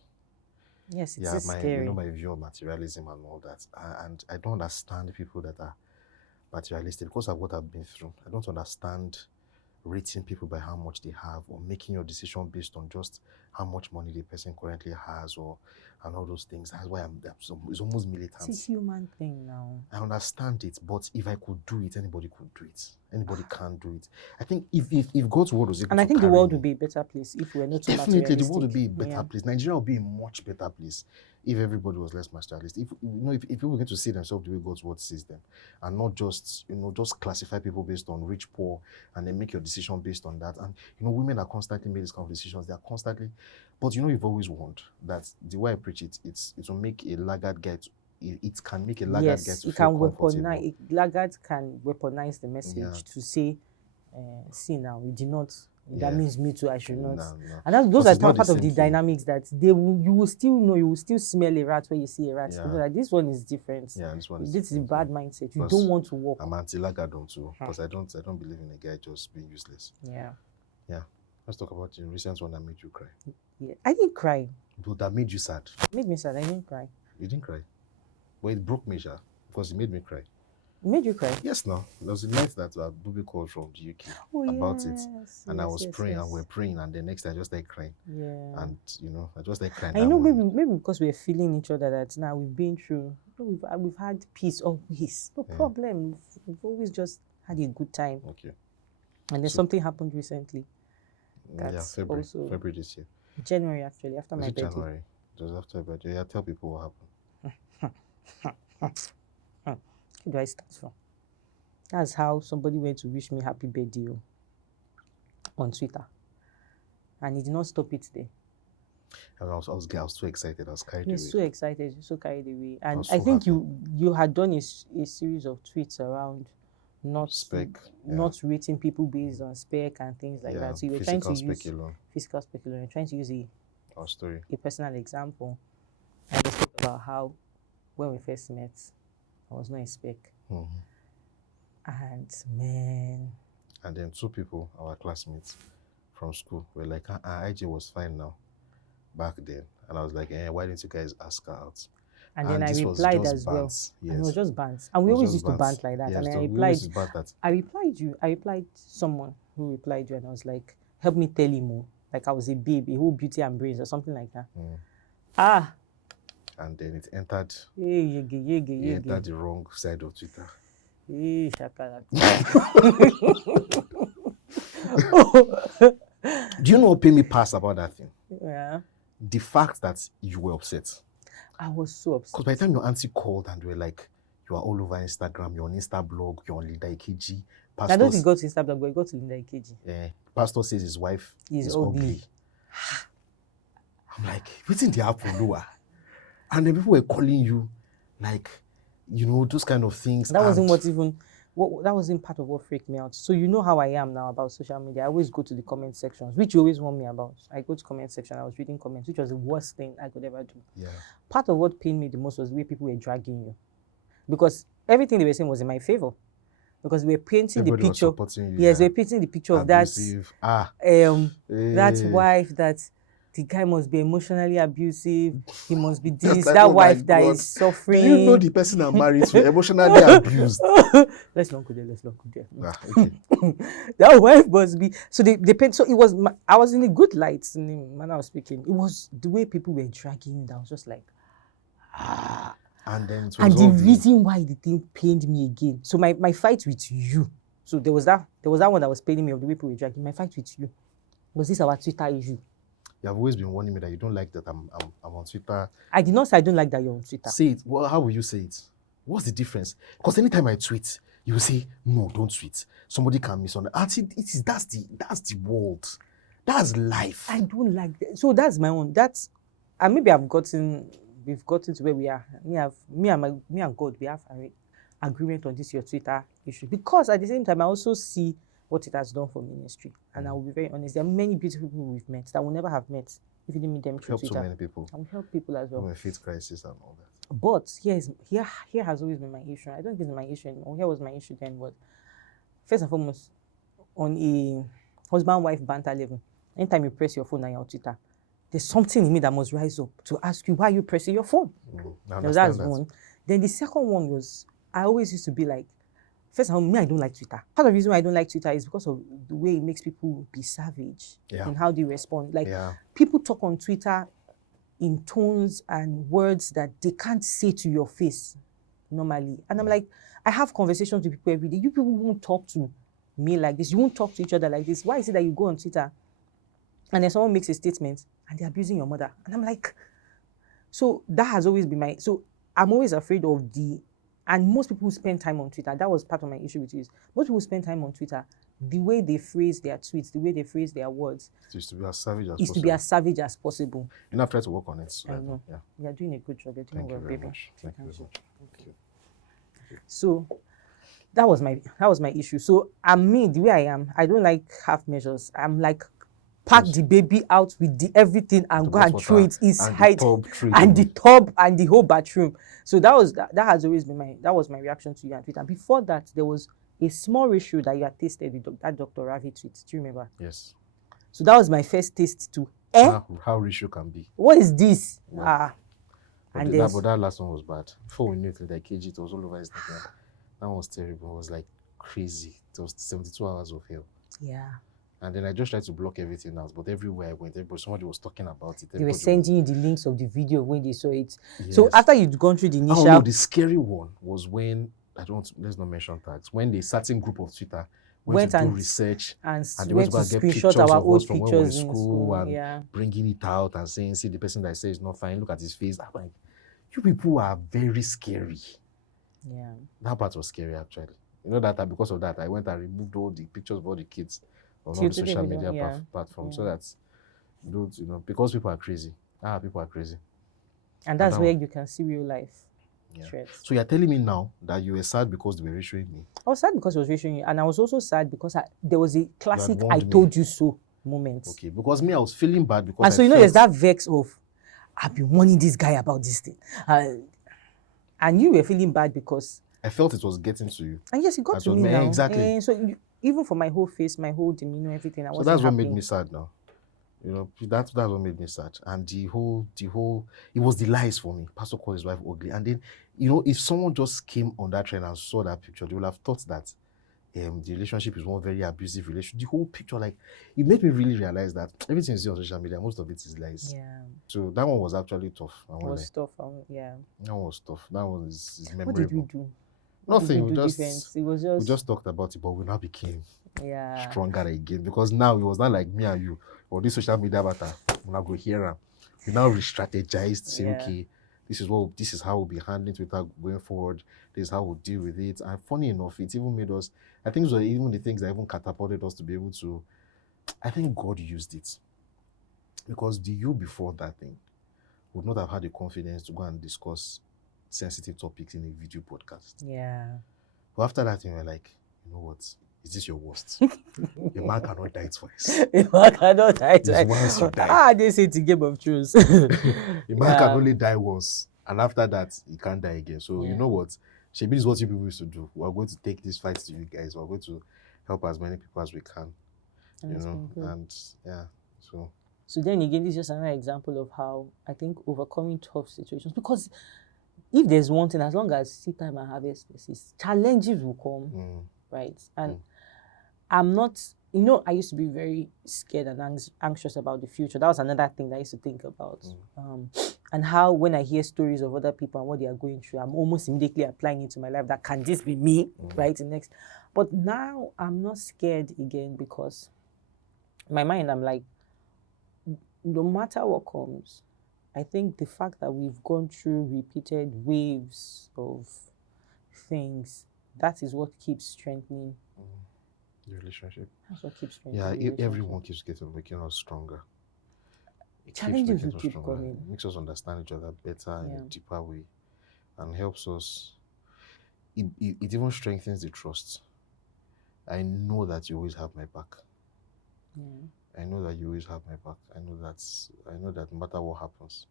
Yes, it's scary. My view of materialism and all that. And I don't understand people that are materialistic because of what I've been through. I don't understand rating people by how much they have or making your decision based on just how much money the person currently has, and all those things. That's why it's almost militant. It's a human thing now. I understand it, but if I could do it, anybody could do it. Anybody can do it. I think if God's word was able And to I think the carry world me, would be a better place if we were not so definitely the world would be a materialistic. better place. Nigeria would be a much better place if everybody was less materialistic. If people get to see themselves the way God's word sees them, and not just just classify people based on rich, poor, and then make your decision based on that. And women are constantly making these kind of decisions. They are constantly, but you've always warned that the way I preach it, it will make a laggard guy. It can make a laggard get to feel comfortable. Laggards can weaponize the message to say, see now, we did not. That means me too, I should not. No. And those are part of the dynamics that you will still know, you will still smell a rat when you see a rat. Yeah. You know that this one is different. Yeah, this is a bad mindset. You don't want to walk. I'm anti-laggard too, because I don't believe in a guy just being useless. Yeah. Let's talk about the recent one that made you cry. Yeah, I didn't cry. But that made you sad. It made me sad. I didn't cry. You didn't cry? Well, it broke me, because it made me cry. It made you cry? Yes, no. There was a night that Bobby called from the UK about it. And I was praying, and we're praying, and the next day I just started crying. Yeah. And, I just started crying. And maybe because we're feeling each other that now we've been through, we've had peace always. No problem. We've always just had a good time. Okay. And then something happened recently. That's February this year. January, actually, after my birthday. January. Just after my birthday. Yeah, tell people what happened. Where do I start from? That's how somebody went to wish me happy birthday on Twitter. And he did not stop it there. I was too excited. I was carried away. You're so excited. You're so carried away. And I think you had done a series of tweets around not rating people based on spec and things like that. So you were trying to use physical speculation. You're trying to use a personal example. And they spoke about how when we first met, I was not a spec. And man. And then two people, our classmates from school, were like, IJ was fine now back then. And I was like, why didn't you guys ask her out? And then I replied as well. Yes. And it was just bants. And we always used to bant like that. Yes, and I replied someone who replied you, and I was like, help me tell him, like I was a babe, a whole beauty and brains or something like that. And then it entered. It entered the wrong side of Twitter. Do you know what paid me past about that thing? Yeah. The fact that you were upset. I was so upset. Because by the time your auntie called and you were like, you are all over Instagram, you're on Instablog, you're on Linda Ikeji. I don't think he got to Instablog, but he got to Linda Ikeji. Yeah. Pastor says his wife is ugly. I'm like, what's in the apple, Noah? And then people were calling you, like, those kind of things. That wasn't part of what freaked me out. So you know how I am now about social media. I always go to the comment sections, which you always warn me about. I go to comment section, I was reading comments, which was the worst thing I could ever do. Yeah. Part of what pained me the most was the way people were dragging you. Because everything they were saying was in my favor. Because we were painting the picture. Yes, we were painting the picture of that wife that the guy must be emotionally abusive. He must be this. Like, that wife that is suffering. Do you know the person I'm married to emotionally abused? Let's not go there. Okay. That wife must be. So they paint. So it was. I was in a good light in the manner I was speaking. It was the way people were dragging. That was just like, And then the reason why the thing pained me again. So my fight with you. So there was that one that was paining me of the way people were dragging. My fight with you was this our Twitter issue. You have always been warning me that you don't like that I'm on Twitter. I did not say I don't like that you're on Twitter. Say it. Well, how will you say it? What's the difference? Because anytime I tweet, you will say, no, don't tweet. Somebody can misunderstand. That's the world. That's life. I don't like that. So that's my own. And maybe we've gotten to where we are. Me and God, we have an agreement on this your Twitter issue. Because at the same time, I also see what it has done for ministry. And I will be very honest, there are many beautiful people we've met that will never have met if you didn't meet them through Twitter. Help so many people. I will help people as well. Faith crisis and all that. But here has always been my issue. I don't think it's my issue anymore. Here was my issue then. But first and foremost, on a husband-wife banter level, anytime you press your phone on your Twitter, there's something in me that must rise up to ask you why you pressing your phone. That's one. Then the second one was, I always used to be like, first of all, me, I don't like Twitter. Part of the reason why I don't like Twitter is because of the way it makes people be savage in how they respond. Like, people talk on Twitter in tones and words that they can't say to your face normally. And I'm like, I have conversations with people every day. You people won't talk to me like this. You won't talk to each other like this. Why is it that you go on Twitter and then someone makes a statement and they're abusing your mother? And I'm like, so that has always been so I'm always afraid of and most people who spend time on Twitter, that was part of my issue with you. Most people who spend time on Twitter, the way they phrase their tweets, the way they phrase their words, It is to be as savage as is possible. to be as savage as possible. And I've tried to work on it. I know. Yeah. You're doing a good job. You're doing Thank well, you very baby. much. Thank you very much. Thank you. So that was my issue. So me, the way I am, I don't like half measures. I'm like, pack the baby out with everything and go and throw it inside and the tub and the whole bathroom. So that has always been that was my reaction to you on Twitter. Before that, there was a small ratio that you had tasted with that Dr. Ravi tweet. Do you remember? Yes. So that was my first taste to how ratio can be. What is this? But that last one was bad. Before we knew it, like KG, it was all over Instagram. That one was terrible. It was like crazy. It was 72 hours of hell. Yeah. And then I just tried to block everything else. But everywhere I went, somebody was talking about it. They were sending you the links of the video when they saw it. Yes. So after you'd gone through the initial... Oh, no, the scary one was when, let's not mention tags, when the certain group of Twitter went to do research and they went to get pictures of us from when we were in school and bringing it out and saying, see, the person that says it's not fine, look at his face. I'm like, you people are very scary. Yeah. That part was scary, actually. You know that because of that, I went and removed all the pictures of all the kids on all the social media platforms so that, because people are crazy. People are crazy. And that's where you can see real life. Yeah. So you're telling me now that you were sad because they were reassuring me? I was sad because it was reassuring you. And I was also sad because there was a classic I told you so moment. Okay, because me, I was feeling bad because and so, there's that vex of, I've been warning this guy about this thing. And you were feeling bad because... I felt it was getting to you. And yes, it got to me now. Exactly. So even for my whole face, my whole demeanor, everything, I wasn't So that's happy. what made me sad now. That's what made me sad. And the whole, it was the lies for me. Pastor called his wife ugly. And then, if someone just came on that trend and saw that picture, they would have thought that the relationship is one very abusive relationship. The whole picture, like, it made me really realize that everything you see on social media, most of it is lies. Yeah. So that one was actually tough. It was tough, yeah. That one was tough. That one is memorable. What did we do? Nothing. We just talked about it, but we now became stronger again, because now it was not like me and you or this social media matter. We now go here. We now re-strategized to say, okay, this is how we'll be handling Twitter going forward. This is how we'll deal with it. And funny enough, it even made us, I think those were even the things that even catapulted us to be able to, I think God used it. Because the you before that thing would not have had the confidence to go and discuss sensitive topics in a video podcast. Yeah. But after that, we're like, you know what? Is this your worst? A man cannot die twice. A man cannot die twice. Once you die. They say it's a game of Thrones. A man can only die once. And after that, he can't die again. So you know what? Shebi is what you people used to do. We're going to take this fight to you guys. We're going to help as many people as we can. And So then again, this is just another example of how I think overcoming tough situations, because if there's one thing, as long as seed time and harvest persists, challenges will come, right? And I'm not, I used to be very scared and anxious about the future. That was another thing that I used to think about. And how when I hear stories of other people and what they are going through, I'm almost immediately applying it to my life. That can this be me, right? But now I'm not scared again, because in my mind, I'm like, no matter what comes, I think the fact that we've gone through repeated waves of things, that is what keeps strengthening the relationship. That's what keeps strengthening. Yeah, everyone keeps making us stronger. Challenges will keep coming. It makes us understand each other better in a deeper way, and helps us. It even strengthens the trust. I know that you always have my back. Yeah. I know that you always have my back. I know that no matter what happens,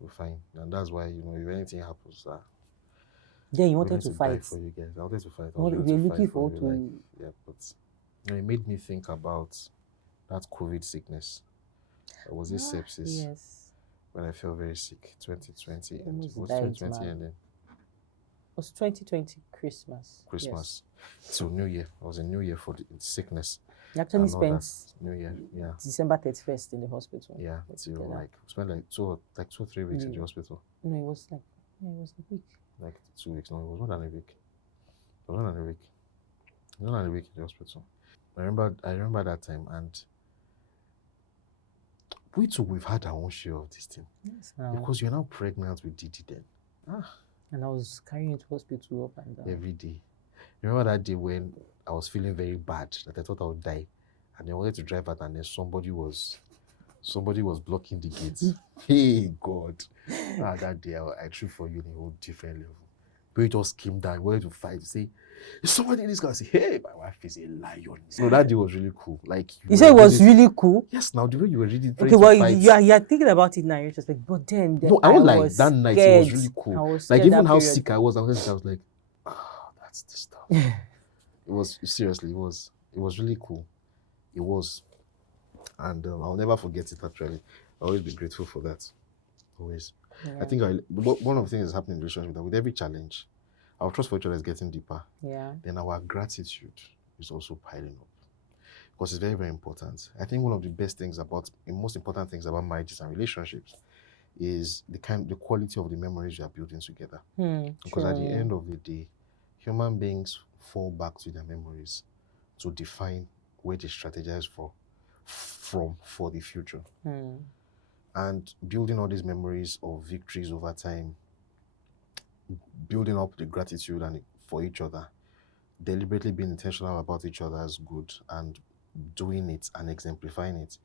we're fine. And that's why, if anything happens, then you wanted to fight for you guys. I wanted to fight. You're looking forward to. But it made me think about that COVID sickness. Was it sepsis? Yes. When I felt very sick, 2020. Almost It was died, 2020 man. and then. was 2020 Christmas. Christmas till New Year. It was a New Year for the sickness. You actually and all that. spent New Year, yeah. December 31st in the hospital. Yeah, till together. like we spent like 2 or 3 weeks in the hospital. No, it was like, yeah, it was a week. Like 2 weeks. No, it was more than a week. It was more than a week. It was more than a week in the hospital. I remember that time, and we too, we've had our own share of this thing. Yes. Because you're now pregnant with Didi then. And I was carrying you to hospital up and down. Every day. You remember that day when I was feeling very bad, that I thought I would die, and I wanted to drive out, and then somebody was blocking the gates. Hey God. That day I threw for you in a whole different level. But it just came down, wanted to fight, to say, is somebody in this car? I say, hey, my wife is a lion. So that day was really cool. Like you said it was really cool. Yes, now the way you were really okay, well, you're thinking about it now. You're just like, but then no, I won't lie. That night it was really cool. Like even how sick I was like, that's the stuff. It was seriously, it was really cool. It was, and I'll never forget it. Actually, I'll always be grateful for that. Always. Yeah. I think one of the things that's happening in the relationship that with every challenge, our trust for each other is getting deeper. Yeah. Then our gratitude is also piling up, because it's very, very important. I think one of the most important things about marriages and relationships is the quality of the memories you are building together. Because at the end of the day, human beings fall back to their memories to define where they strategize for the future. And building all these memories of victories over time, building up the gratitude for each other, deliberately being intentional about each other's good and doing it and exemplifying it,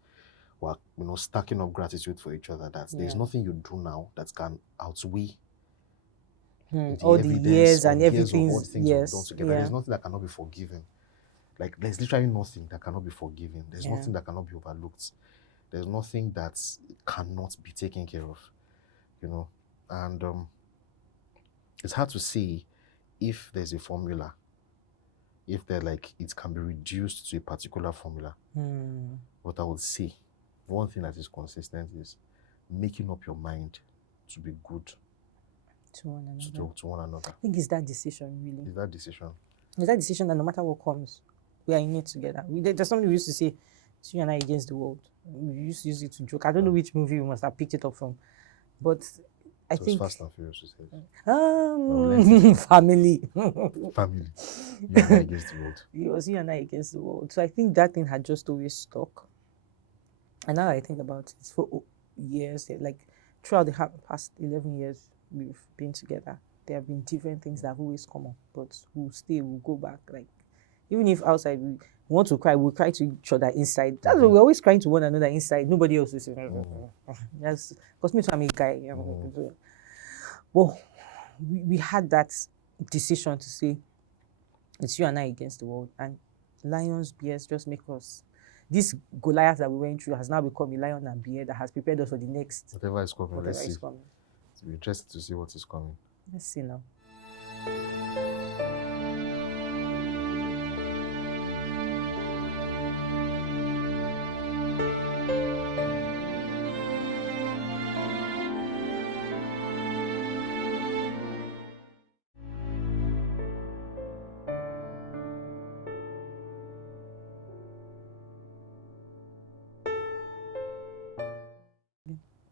while stacking up gratitude for each other. There's nothing you do now that can outweigh all the years and everything. All the things you've done together. There's nothing that cannot be forgiven. Like there's literally nothing that cannot be forgiven. There's nothing that cannot be overlooked. There's nothing that cannot be taken care of, and it's hard to say if there's a formula, if it can be reduced to a particular formula. But I would say one thing that is consistent is making up your mind to be good to one another. To one another. I think it's that decision, really. It's that decision. It's that decision that no matter what comes, we are in it together. There's something we used to say, it's you and I against the world. We used to use it to joke. I don't know which movie we must have picked it up from, but I think Fast and Furious, you said. Family. Family. You and I against the world. It was you and I against the world. So I think that thing had just always stuck. And now I think about it for years, like throughout the past 11 years we've been together, there have been different things that have always come up, but we'll go back. Like even if outside we want to cry, we'll cry to each other inside. That's why we're always crying to one another inside. Nobody else is saying, that's because me too, I'm a guy. Well, we had that decision to say it's you and I against the world, and lions, bears just make us. This Goliath that we went through has now become a lion and bear that has prepared us for the next. Whatever is coming, let's see. It's interesting to see what is coming. Let's see now.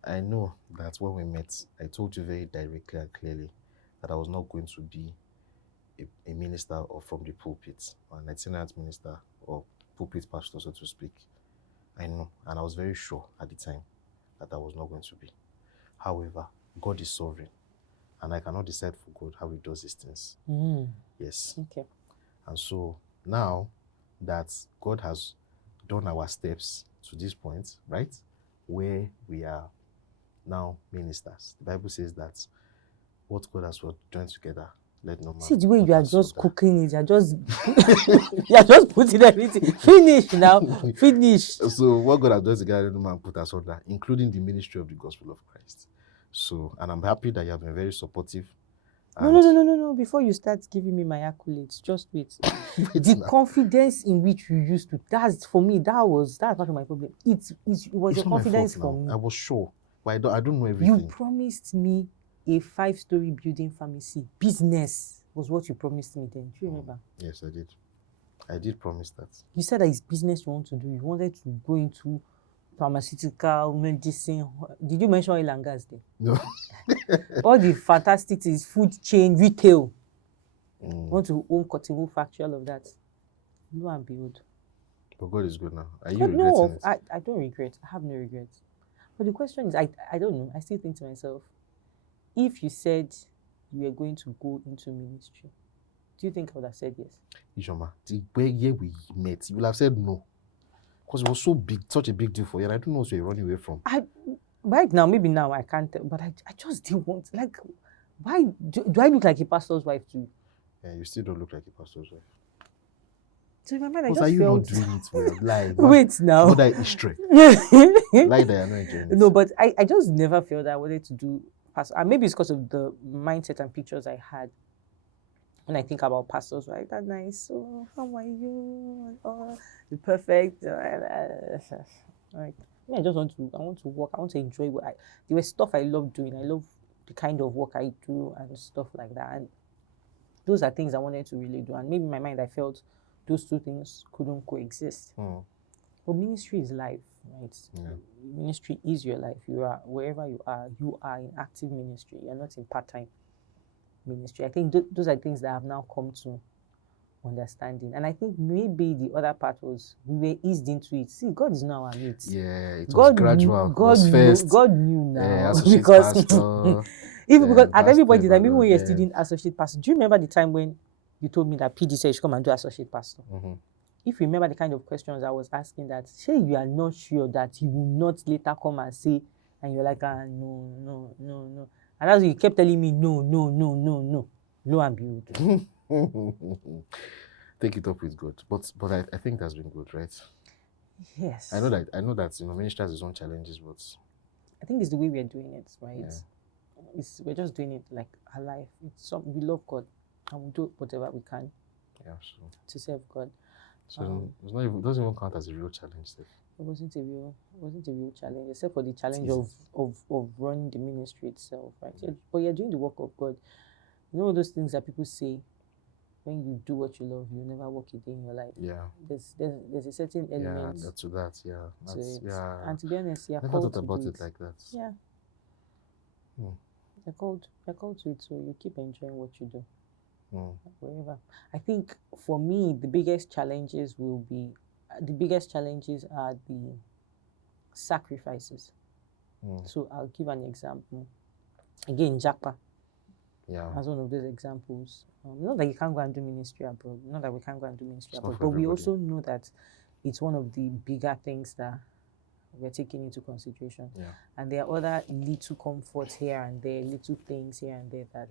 I know that when we met, I told you very directly and clearly that I was not going to be a minister or from the pulpit, or an itinerant minister or pulpit pastor, so to speak. I know, and I was very sure at the time that I was not going to be. However, God is sovereign, and I cannot decide for God how He does these things. Yes. Okay. And so now that God has done our steps to this point, right, where we are now ministers, the Bible says that what God has joined together, let no man. See the way you are just cooking it, you are just putting everything. Finish now. Finish. So what God has done together, let no man put asunder, including the ministry of the gospel of Christ. So, and I'm happy that you have been very supportive. No. Before you start giving me my accolades, just wait. The confidence in which you used to, that's for me, that's part of my problem. It was your confidence for me. I was sure, but I don't know everything. You promised me a 5-story building pharmacy. Business was what you promised me then. Do you remember? Yes, I did. I did promise that. You said that it's business you want to do. You wanted to go into pharmaceutical, medicine. Did you mention oil and gas there? No. All the fantastic things, food chain, retail. You want to own cotton wool factory, all of that. Lo and behold. But God is good now. Are you But regretting no, it? I don't regret. I have no regrets. But the question is, I don't know. I still think to myself, if you said you were going to go into ministry, do you think I would have said yes? Ijoma, the way we met, you will have said no. Because it was so big, such a big deal for you, and I don't know what you're running away from. Right now, maybe now I can't tell, but I just didn't want, like, why do I look like a pastor's wife too? Yeah, you still don't look like a pastor's wife. So in my mind, I Because just are you felt... not doing it well? Like, Wait now. Not that history. Like that you're not enjoying it. No, but I just never felt that I wanted to do pastor. And maybe it's because of the mindset and pictures I had when I think about pastors, right? That nice. So how are you? Oh, the perfect. Like, I just want to work. I want to enjoy what there was stuff I love doing. I love the kind of work I do and stuff like that. And those are things I wanted to really do. And maybe in my mind I felt those two things couldn't coexist. But ministry is life, right? Yeah. Ministry is your life. You are wherever you are in active ministry. You're not in part-time ministry. I think those are things that I've now come to understanding. And I think maybe the other part was we were eased into it. See, God is not our mate. Yeah, it was gradual. God knew now. Associate because pastor, because at everybody, pastor, even when you're then- studying associate pastor, do you remember the time when you told me that PD said you should come and do associate pastor? If you remember the kind of questions I was asking, that say you are not sure that you will not later come and say, and you're like, no. And that's what you kept telling me, no. Lo and behold. Take it up with God. But I think that's been good, right? Yes. I know that ministry has its own challenges, but I think it's the way we are doing it, right? Yeah. We're just doing it like our life. We love God and we do whatever we can to serve God. So it doesn't even count as a real challenge. It wasn't a real challenge, except for the challenge of running the ministry itself, right? But you're doing the work of God. You know those things that people say, when you do what you love, you never work a day in your life. Yeah. There's a certain element to that. Yeah. That's, yeah. And to be honest, you're never called thought to about do it like that. Yeah. You're called to it, so you keep enjoying what you do. Wherever. I think for me, the biggest challenges are the sacrifices. So I'll give an example. Again, Japa. Yeah. As one of those examples. Not that you can't go and do ministry abroad. Not that we can't go and do ministry abroad. But we also know that it's one of the bigger things that we're taking into consideration. Yeah. And there are other little comforts here and there, little things here and there that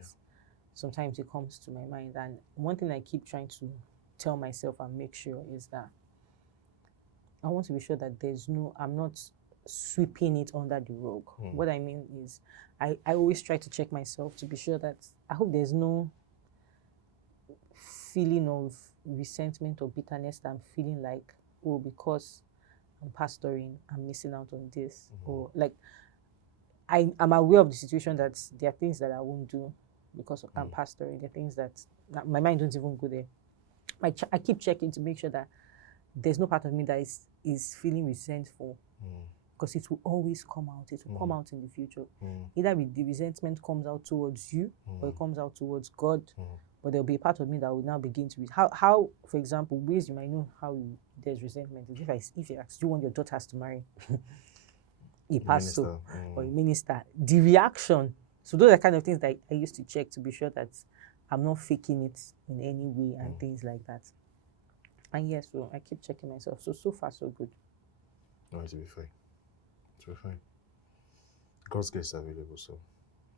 sometimes it comes to my mind. And one thing I keep trying to tell myself and make sure is that I want to be sure that I'm not sweeping it under the rug. What I mean is I always try to check myself to be sure that I hope there's no feeling of resentment or bitterness that I'm feeling like, oh, because I'm pastoring, I'm missing out on this. Or like I'm aware of the situation that there are things that I won't do because I'm pastoring. There are things that my mind don't even go there. I keep checking to make sure that there's no part of me that is feeling resentful. Because it will always come out. It will come out in the future. Either the resentment comes out towards you or it comes out towards God. But there'll be a part of me that will now begin to be how for example, ways you might know how there's resentment. If you ask, do you want your daughters to marry a pastor or a minister? The reaction. So those are kind of things that I used to check to be sure that I'm not faking it in any way and things like that. And yes, so I keep checking myself. So far, so good. No, to be fine. To be fine. God's grace is available, so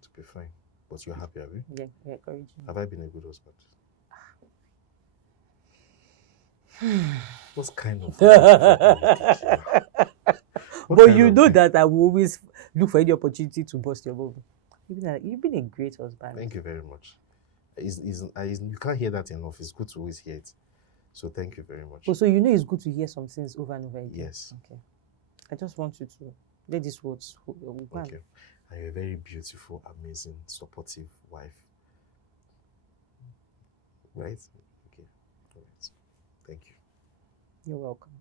to be fine. But you're happy, have you? Yeah, encouraging. Have I been a good husband? What kind of But you know that I will always look for any opportunity to bust your bubble. You've been a great husband. Thank you very much. You can't hear that enough. It's good to always hear it. So thank you very much. Oh, so you know it's good to hear some things over and over again? Yes. Okay. I just want you to let these words. Okay. and you're a very beautiful, amazing, supportive wife. Right? Okay. All right. Thank you. You're welcome.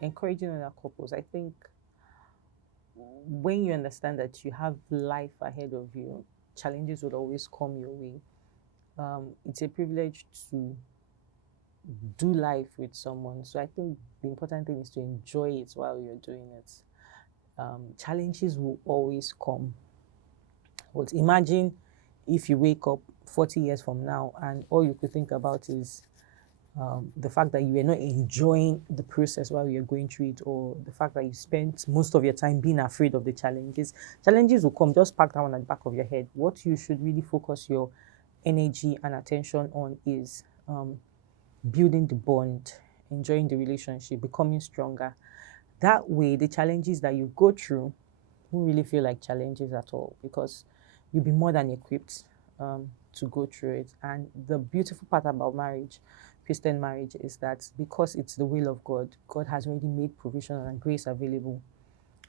Encouraging other couples. I think when you understand that you have life ahead of you, challenges will always come your way. It's a privilege to do life with someone. So I think the important thing is to enjoy it while you're doing it. Challenges will always come. But imagine if you wake up 40 years from now and all you could think about is the fact that you were not enjoying the process while you're going through it, or the fact that you spent most of your time being afraid of the challenges. Challenges will come, just pack that one at the back of your head. What you should really focus your energy and attention on is building the bond, enjoying the relationship, becoming stronger. That way, the challenges that you go through won't really feel like challenges at all, because you'll be more than equipped to go through it. And the beautiful part about marriage, Christian marriage, is that because it's the will of God, God has already made provision and grace available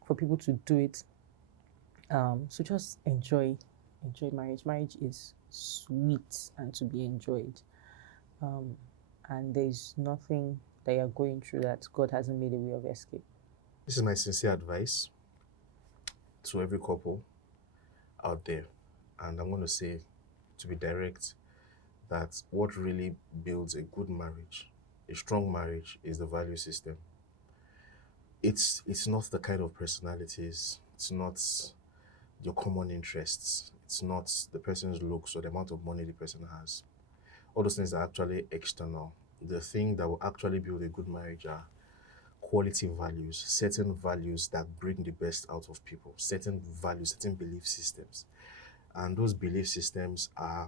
for people to do it. So just enjoy marriage. Marriage is sweet and to be enjoyed. And there's nothing that you're going through that God hasn't made a way of escape. This is my sincere advice to every couple out there. And I'm going to say, to be direct, that what really builds a good marriage, a strong marriage, is the value system. It's not the kind of personalities, it's not your common interests, it's not the person's looks or the amount of money the person has. All those things are actually external. The thing that will actually build a good marriage are quality values, certain values that bring the best out of people, certain values, certain belief systems. And those belief systems are,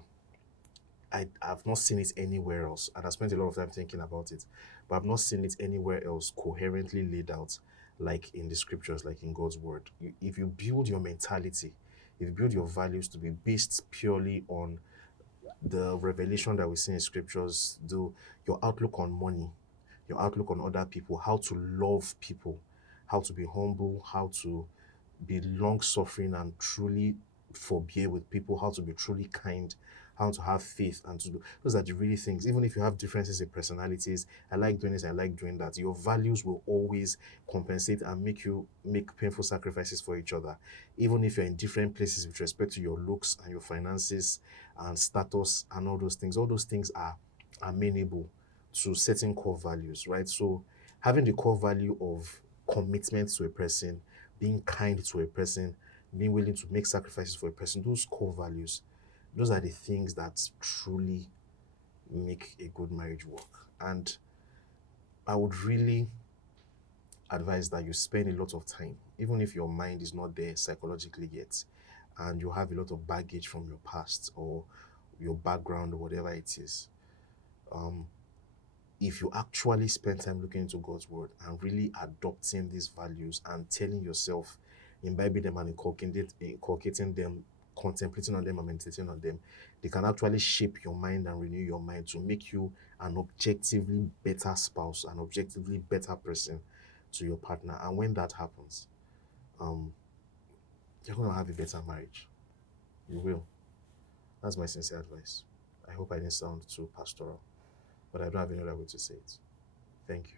I've not seen it anywhere else, and I spent a lot of time thinking about it, but I've not seen it anywhere else coherently laid out like in the scriptures, like in God's word. If you build your mentality, if you build your values to be based purely on the revelation that we see in scriptures, your outlook on money, your outlook on other people, how to love people, how to be humble, how to be long-suffering and truly forbear with people, how to be truly kind, how to have faith, and to do those are the really things. Even if you have differences in personalities, I like doing this, I like doing that, your values will always compensate and make you make painful sacrifices for each other. Even if you're in different places with respect to your looks and your finances and status and all those things are amenable to certain core values, right? So having the core value of commitment to a person, being kind to a person, being willing to make sacrifices for a person, those core values, those are the things that truly make a good marriage work. And I would really advise that you spend a lot of time, even if your mind is not there psychologically yet, and you have a lot of baggage from your past or your background or whatever it is. If you actually spend time looking into God's word and really adopting these values and telling yourself, imbibing them and inculcating them, contemplating on them and meditating on them, they can actually shape your mind and renew your mind to make you an objectively better spouse, an objectively better person to your partner. And when that happens, you're going to have a better marriage. You will. That's my sincere advice. I hope I didn't sound too pastoral, but I don't have any other way to say it. Thank you.